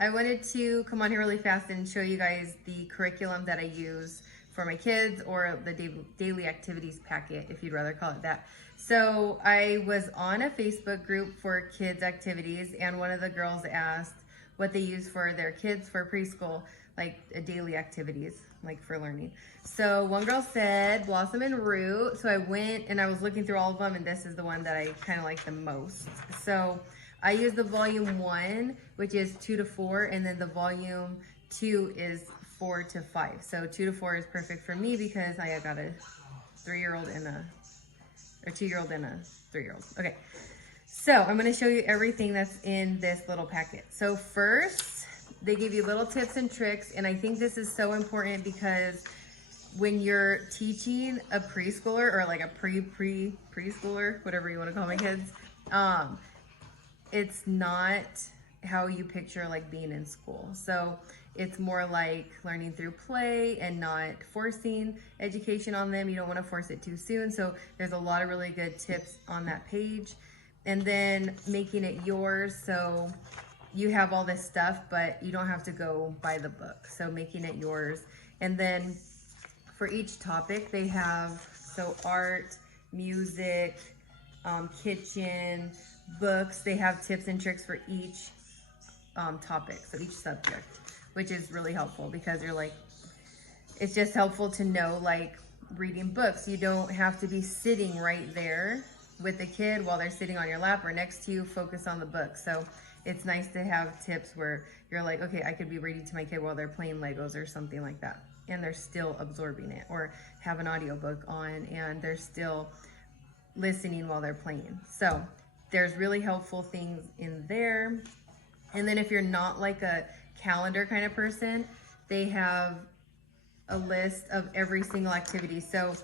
I wanted to come on here really fast and show you guys the curriculum that I use for my kids, or the daily activities packet, if you'd rather call it that. So I was on a Facebook group for kids activities, and one of the girls asked what they use for their kids for preschool, like daily activities, like for learning. So one girl said Blossom and Root. So I went and I was looking through all of them, and this is the one that I kind of like the most. So I use the volume 1, which is 2 to 4, and then the volume 2 is 4 to 5. So 2 to 4 is perfect for me because I got a 3-year-old and a 2-year-old and a 3-year-old. Okay, so I'm going to show you everything that's in this little packet. So first, they give you little tips and tricks, and I think this is so important because when you're teaching a preschooler, or like a preschooler, whatever you want to call my kids, it's not how you picture like being in school. So it's more like learning through play and not forcing education on them. You don't want to force it too soon. So there's a lot of really good tips on that page. And then making it yours. So you have all this stuff, but you don't have to go buy the book. So making it yours. And then for each topic, they have, so art, music, kitchen, books. They have tips and tricks for each topic, so each subject, which is really helpful because you're like, it's just helpful to know, like reading books. You don't have to be sitting right there with the kid while they're sitting on your lap or next to you. Focus on the book. So it's nice to have tips where you're like, okay, I could be reading to my kid while they're playing Legos or something like that, and they're still absorbing it, or have an audiobook on and they're still listening while they're playing. So there's really helpful things in there. And then if you're not like a calendar kind of person, they have a list of every single activity. So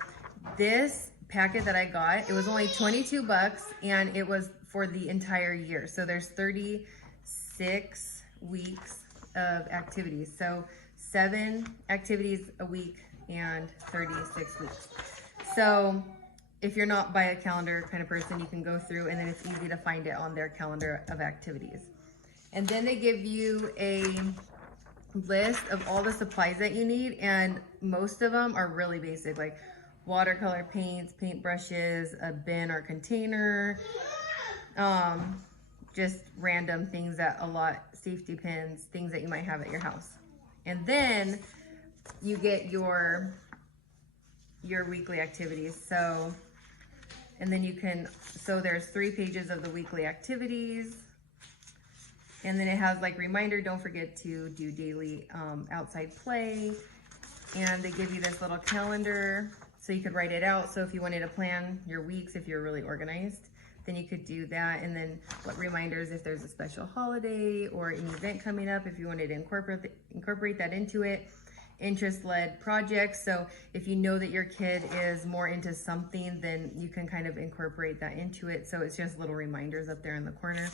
this packet that I got, it was only 22 bucks, and it was for the entire year. So there's 36 weeks of activities. So 7 activities a week and 36 weeks. So if you're not by a calendar kind of person, you can go through, and then it's easy to find it on their calendar of activities. And then they give you a list of all the supplies that you need, and most of them are really basic, like watercolor paints, paint brushes, a bin or container, just random things that safety pins, things that you might have at your house. And then you get your weekly activities. So, and then you can, so there's 3 pages of the weekly activities. And then it has like reminder, don't forget to do daily outside play. And they give you this little calendar so you could write it out. So if you wanted to plan your weeks, if you're really organized, then you could do that. And then what reminders if there's a special holiday or an event coming up, if you wanted to incorporate that into it. Interest-led projects. So if you know that your kid is more into something, then you can kind of incorporate that into it. So it's just little reminders up there in the corner.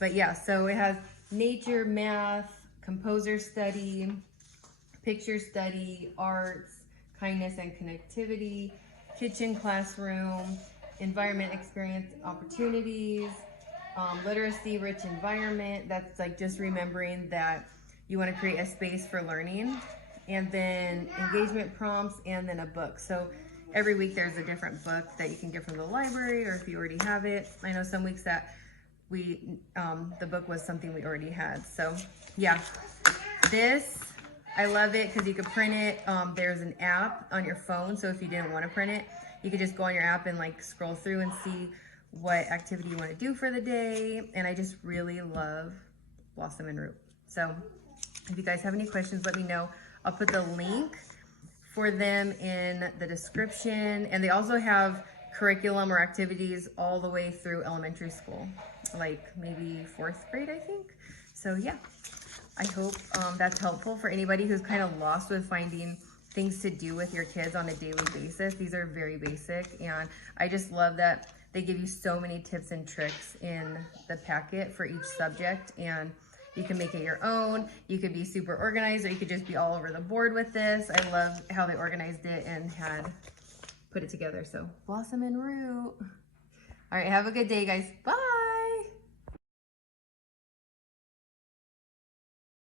But yeah, so it has nature, math, composer study, picture study, arts, kindness and connectivity, kitchen classroom, environment experience opportunities, literacy rich environment. That's like just remembering that you want to create a space for learning. And then engagement prompts, and then a book. So every week there's a different book that you can get from the library, or if you already have it. I know some weeks that the book was something we already had. So yeah, this, I love it because you can print it. There's an app on your phone. So if you didn't want to print it, you could just go on your app and like scroll through and see what activity you want to do for the day. And I just really love Blossom and Root. So if you guys have any questions, let me know. I'll put the link for them in the description. And they also have curriculum or activities all the way through elementary school, like maybe 4th grade, I think. So yeah, I hope that's helpful for anybody who's kind of lost with finding things to do with your kids on a daily basis. These are very basic, and I just love that they give you so many tips and tricks in the packet for each subject, and you can make it your own. You could be super organized, or you could just be all over the board with this. I love how they organized it and had put it together. So Blossom and Root. All right, have a good day, guys. Bye.